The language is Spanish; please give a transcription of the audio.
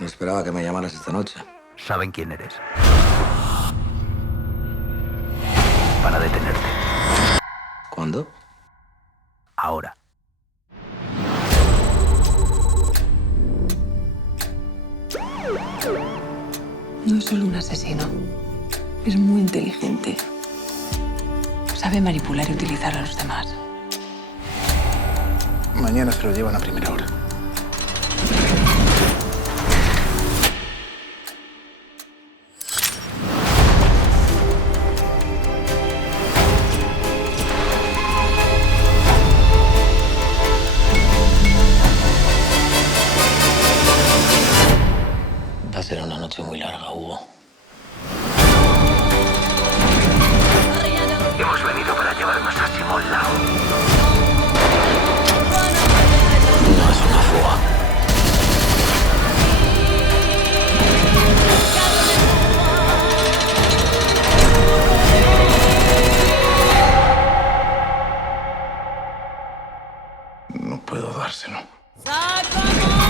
No esperaba que me llamaras esta noche. Saben quién eres. Para detenerte. ¿Cuándo? Ahora. No es solo un asesino. Es muy inteligente. Sabe manipular y utilizar a los demás. Mañana se lo llevan a primera hora. Va a ser una noche muy larga, Hugo. Hemos venido para llevarnos a Simón Lao. No es una fuga. No puedo dárselo. Sacamos